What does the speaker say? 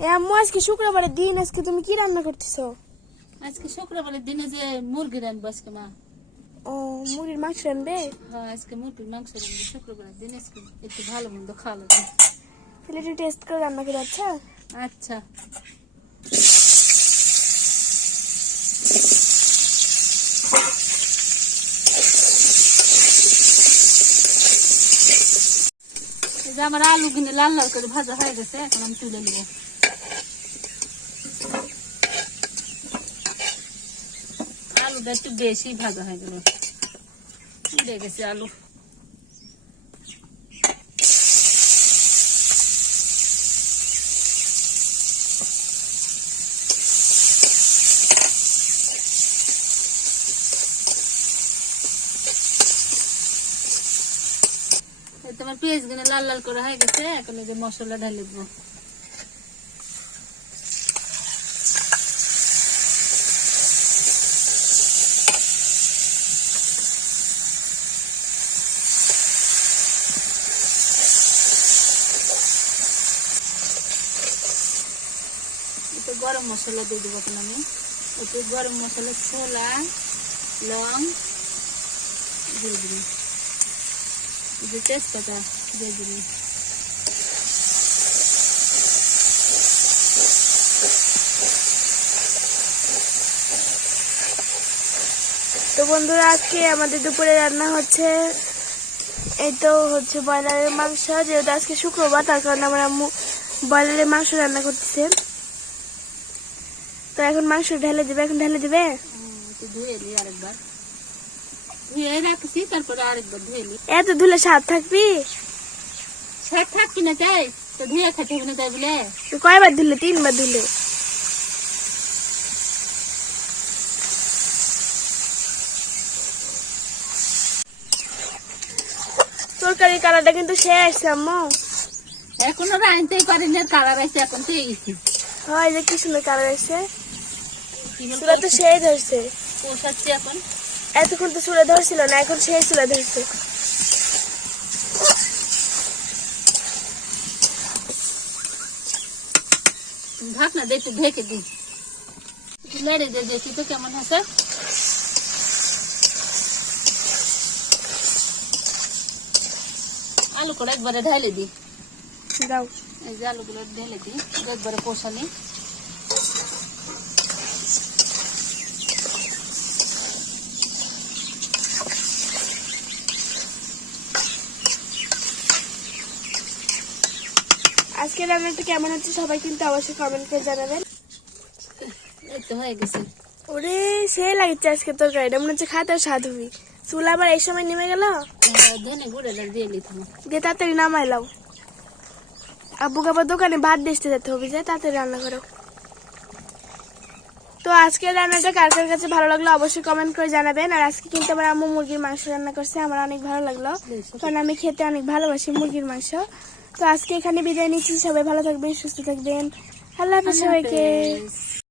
আম্মু আজকে শুক্রবারের দিন, আজকে তুমি কি রান্না করতেছো? আজকে শুক্রবারের দিনে যে মুরগি রান্নবো আজকে মা। ও, মুরগির মাংস রান্নবে? হ্যাঁ, আজকে মুরগির মাংস রান্নবো শুক্রবারের দিন, আজকে একটু ভালো মন্দ খাওয়া লাগবে। তাহলে একটু টেস্ট করে রান্না করে। আচ্ছা আচ্ছা, এই যে আমার আলু কিনে লাল লাল করে ভাজা হয়ে গেছে, এখন আমি তুলে নেবো। আলুটা একটু বেশি ভাজা হয়ে গেল, তুলে গেছে আলু। তোমার পেঁয়াজ গুলো লাল লাল করে হয়ে গেছে, এখন এই যে মশলা ঢালে দেবো। একটু গরম মশলা দিয়ে দেবো এখন আমি। একটু গরম মশলা, ছোলা, লং দিয়ে দিবি, যে তেজপাতা দিয়ে দিবি। তো বন্ধুরা, আজকে আমাদের দুপুরে রান্না হচ্ছে, এই তো হচ্ছে ব্রয়লারের মাংস। যেহেতু আজকে শুক্রবার, তার কারণে আমার আম্মু ব্রয়লারের মাংস রান্না করতেছে। তো এখন মাংস ঢেলে দিবে, এখন ঢেলে দিবে। একটু ধুয়ে নি, আরেকবার ধুয়ে রাখছি, তারপরে আরেকবার ধুয়ে নি। এত ধুলে স্বাদ থাকবি? স্বাদ থাকবি না তাই তো ধুয়ে খেতে হবে না তাই বলে। তো কয়বার ধুলে? 3বার ধুলে। তরকারি কালারটা কিন্তু সে আসছে আম্মু। এখনো রাঁধতেই পারিনি, আর কালার আছে এখন পেয়ে গেছি। হয় যে কি সুন্দর কালার আসছে, চুলা তো সেই ধরছে। কষাচ্ছি এখন। এতক্ষণ তো চুলা ধরছিল না, এখন সেই চুলা ধরছে। ঢাকনা দিয়ে একটু ঢেকে দিই, লেড়ে দিয়ে দেখি তো কেমন আছে। আলু করে একবারে ঢালে দিই। দাও, এই যে আলুগুলো ঢেলে দিই, একবারে কষানি। আজকে রান্নাটা কেমন হচ্ছে সবাই কিন্তু অবশ্যই কমেন্ট করে জানাবেন। এই তো হয়ে গেছে। ওরে, সে লাগছে আজকে তরকারিটা, মনে হচ্ছে খাতে স্বাদ হবি। চুলা আবার এই সময় নেমে গেল। ধনে গুঁড়ে দিয়ে নিতাম। দিয়ে তাড়াতাড়ি নামাইলাম। আব্বুকে আবার দোকানে ভাত দিতে যেতে হবে, যে তাড়াতাড়ি রান্না করো। তো আজকের রান্নাটা কার কার কাছে ভালো লাগলো অবশ্যই কমেন্ট করে জানাবেন। আর আজকে কিন্তু আমার আম্মু মুরগির মাংস রান্না করছে, আমার অনেক ভালো লাগলো, কারণ আমি খেতে অনেক ভালোবাসি মুরগির মাংস। তো আজকে এখানে বিদায় নিচ্ছি, সবাই ভালো থাকবেন, সুস্থ থাকবেন। আল্লাহ হাফেজ সবাইকে।